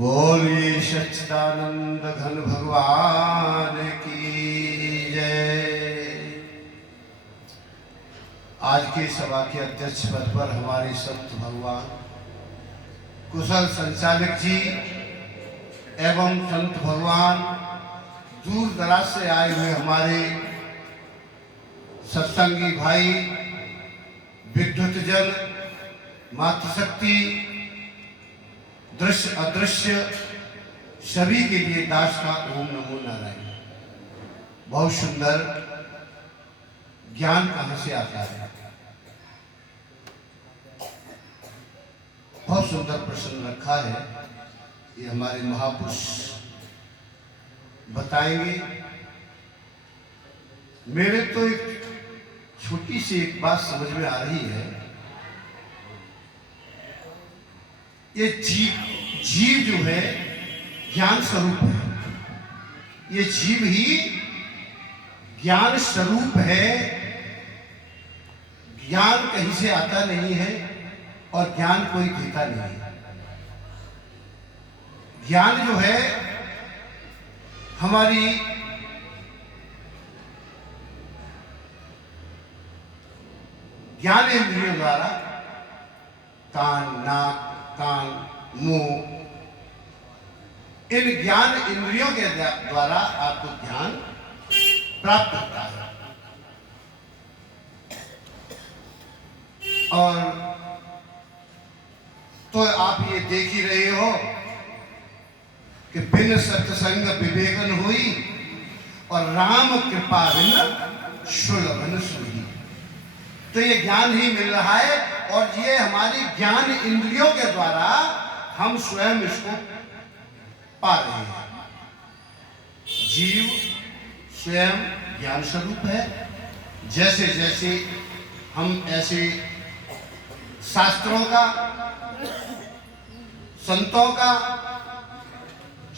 बोलिए सच्चिदानंद घन भगवान की जय। आज की सभा के अध्यक्ष पद पर हमारे संत भगवान कुशल संचालक जी एवं संत भगवान दूर दराज से आए हुए हमारे सत्संगी भाई, विद्युत जन, मातृशक्ति, दृश्य अदृश्य सभी के लिए दास का ओम नमो नारायण। बहुत सुंदर ज्ञान कहां से आता है, बहुत सुंदर प्रश्न रखा है। ये हमारे महापुरुष बताएंगे। मेरे तो एक छोटी सी एक बात समझ में आ रही है। ये जीव जो है ज्ञान स्वरूप है। ये जीव ही ज्ञान स्वरूप है। ज्ञान कहीं से आता नहीं है और ज्ञान कोई देता नहीं है। ज्ञान जो है हमारी ज्ञान इंद्रियों द्वारा, कान, नाक, कान, मुंह, इन ज्ञान इंद्रियों के द्वारा आपको ज्ञान प्राप्त होता है। और तो आप ये देख ही रहे हो कि बिन सत्संग विवेकन हुई और राम कृपा बिन सुलभन सुई। तो ये ज्ञान ही मिल रहा है और ये हमारी ज्ञान इंद्रियों के द्वारा हम स्वयं इसको पा रहे हैं। जीव स्वयं ज्ञान स्वरूप है। जैसे जैसे हम ऐसे शास्त्रों का, संतों का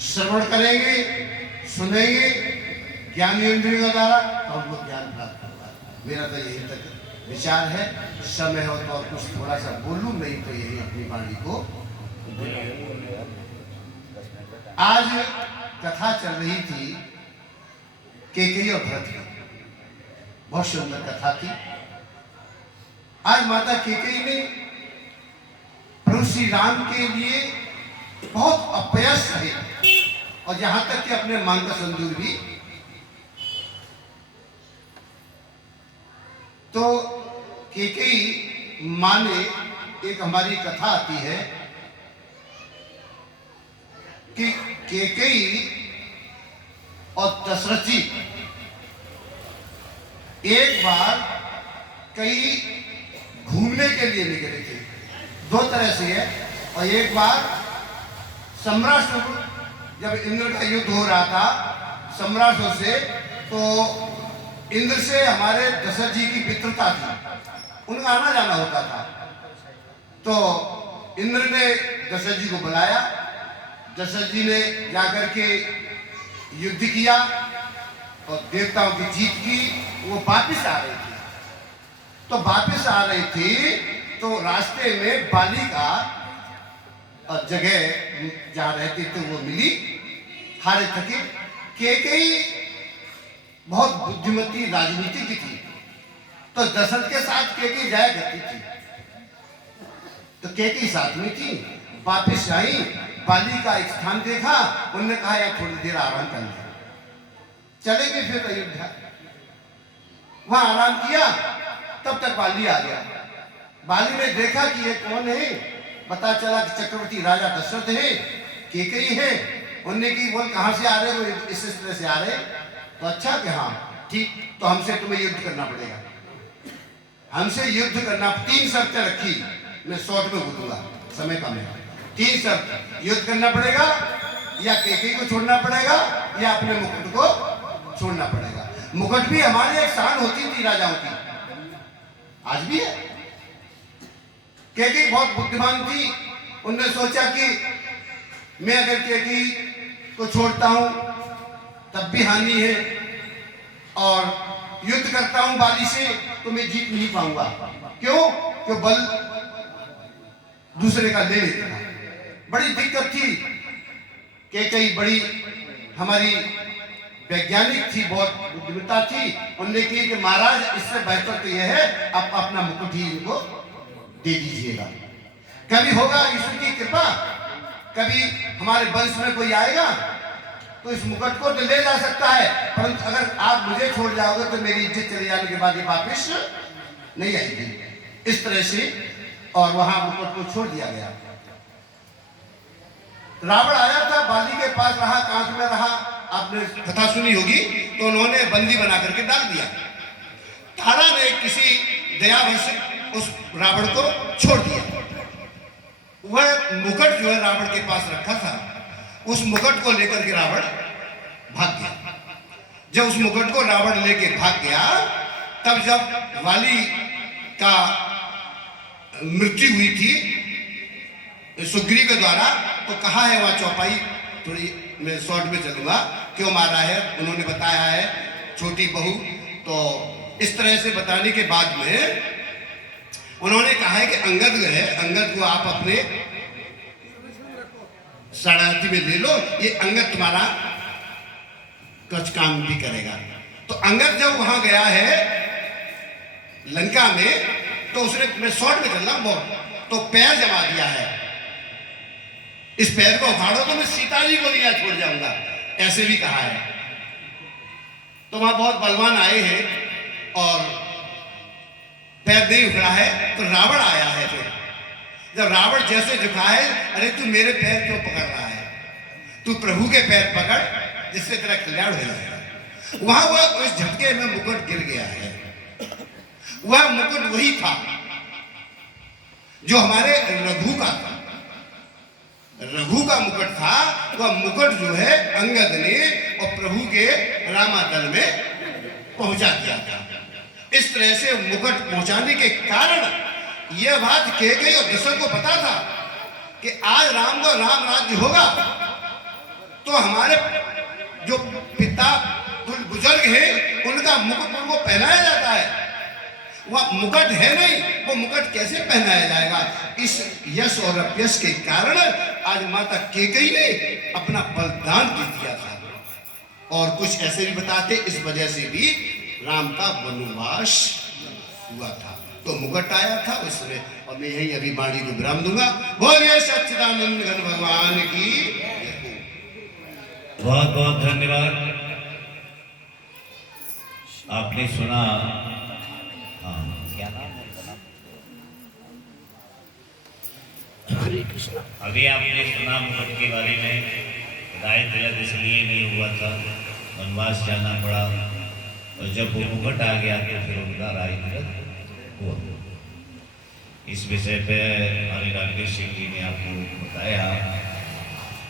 श्रवण करेंगे, सुनेंगे ज्ञान इंद्रियों द्वारा, तो हमको ज्ञान प्राप्त होगा। मेरा तो यही तक विचार है। समय हो तो और कुछ थोड़ा सा बोलूं, नहीं तो यही अपनी वाणी को। आज कथा चल रही थी केकई और भरत की, बहुत सुंदर कथा थी। आज माता केकई ने प्रभु श्री राम के लिए बहुत अपयश रहे और यहां तक कि अपने मांग का संदूर भी। तो केकई मां ने, एक हमारी कथा आती है कि केकई और दशरथ जी एक बार कहीं घूमने के लिए निकले थे। दो तरह से है। और एक बार सम्राट, जब इंद्र का युद्ध हो रहा था सम्राटों से, तो इंद्र से हमारे दशरथ जी की मित्रता थी, उनका आना जाना होता था। तो इंद्र ने दशरथ जी को बुलाया। दशरथ जी ने जाकर के युद्ध किया और देवताओं की जीत की। वो वापिस आ रहे थे। तो वापिस आ रहे थे तो रास्ते में बाली का जगह जहां रहते थे वो मिली, हारे थके। केकई बहुत बुद्धिमती राजनीति की थी, तो दशरथ के साथ केकई जाया करती थी। तो केकई साथ में थी। वापिस आई, बाली का एक स्थान देखा, उन्होंने कहा यार थोड़ी देर आराम कर ले। चले गए फिर अयोध्या। वहां आराम किया, तब तक बाली आ गया। बाली ने देखा कि ये कौन है। पता चला कि चक्रवर्ती राजा दशरथ है, केकई है। उन्होंने की बोल कहां से आ रहे हो, इस तरह से आ रहे। तो अच्छा कि हाँ ठीक, तो हमसे तुम्हें युद्ध करना पड़ेगा। हमसे युद्ध करना, 3 शर्तें रखी। मैं शॉर्ट में बोलूंगा, समय कम है। 3 शर्त, युद्ध करना पड़ेगा, या केकई को छोड़ना पड़ेगा, या अपने मुकुट को छोड़ना पड़ेगा। मुकुट भी हमारी एक शान होती थी राजाओं की, आज भी है। केकई बहुत बुद्धिमान थी। उन्होंने सोचा कि मैं अगर केकई को छोड़ता हूं तब भी हानि है, और युद्ध करता हूं बाली से तो मैं जीत नहीं पाऊंगा। क्यों? कि बल दूसरे का ले लेता। बड़ी दिक्कत थी। कई बड़ी हमारी वैज्ञानिक थी, बहुत बुद्धिमत्ता थी। उन्होंने की कि महाराज इससे बेहतर तो यह है आप अपना मुकुट ही इनको दे दीजिएगा। कभी होगा ईश्वर की कृपा, कभी हमारे वंश में कोई आएगा तो इस मुकुट को तो ले जा सकता है, परंतु अगर आप मुझे छोड़ जाओगे तो मेरी इज्जत चले जाने के बाद ये वापिस नहीं आएगी। इस तरह से और वहां मुकुट को छोड़ दिया गया। रावण आया था, बाली के पास रहा, कांच में रहा, आपने कथा सुनी होगी, तो उन्होंने बंदी बना करके डाल दिया। तारा ने किसी दयावश उस रावण को छोड़ दिया। वह मुकुट जो है रावण के पास रखा था, उस मुकुट को लेकर के रावण भाग गया। जब उस मुकुट को रावण लेके भाग गया, तब जब वाली का मृत्यु हुई थी सुग्रीव के द्वारा, तो कहा है वहां चौपाई, थोड़ी मैं शॉर्ट में चलूंगा, क्यों मारा है उन्होंने बताया है, छोटी बहू। तो इस तरह से बताने के बाद में उन्होंने कहा है कि अंगद है, अंगद को आप अपने शरणार्थी में ले लो, ये अंगद तुम्हारा कुछ काम भी करेगा। तो अंगद जब वहां गया है लंका में, तो उसने, मैं शॉर्ट में चल रहा हूं बहुत, तो पैर जमा दिया है, इस पैर को उखाड़ो तो मैं सीता जी को भी छोड़ जाऊंगा, ऐसे भी कहा है। तो वहां बहुत बलवान आए हैं और पैर नहीं उखड़ा है, तो रावण आया है। फिर जब रावण जैसे झुका है, अरे तू मेरे पैर क्यों पकड़ रहा है, तू प्रभु के पैर पकड़ जिससे तेरा कल्याण हो जाएगा। वहां वह उस झटके में मुकुट गिर गया है। वह मुकुट वही था जो हमारे रघु का था, रघु का मुकुट था। वह मुकुट जो है अंगद ने और प्रभु के रामादल में पहुंचा दिया था। इस तरह से मुकुट पहुंचाने के कारण यह बात कह गई और दशरथ को पता था कि आज राम को राम राज्य होगा, तो हमारे जो पिता बुजुर्ग हैं उनका मुकुट उनको पहनाया जाता है। वह मुकुट है नहीं, वो मुकुट कैसे पहनाया जाएगा। इस यश और अपयश के कारण आज माता कैकेयी ने अपना बलिदान दे दिया था। और कुछ ऐसे भी बताते, इस वजह से भी राम का वनवास हुआ था। तो मुकुट आया था उसमें। और मैं यही अभी वाणी को विराम दूंगा। बोलिए सच्चिदानंद घन भगवान की। बहुत बहुत धन्यवाद। आपने सुना, क्या नाम है? हरे कृष्णा। अभी आपने सुना मुकुट के बारे में। हिदायत इसलिए नहीं हुआ था, वनवास जाना पड़ा, और जब वो मुकुट आ गया तो फिर उनका राज्य हुआ। इस विषय पे हमारे राकेश सिंह जी ने आपको बताया।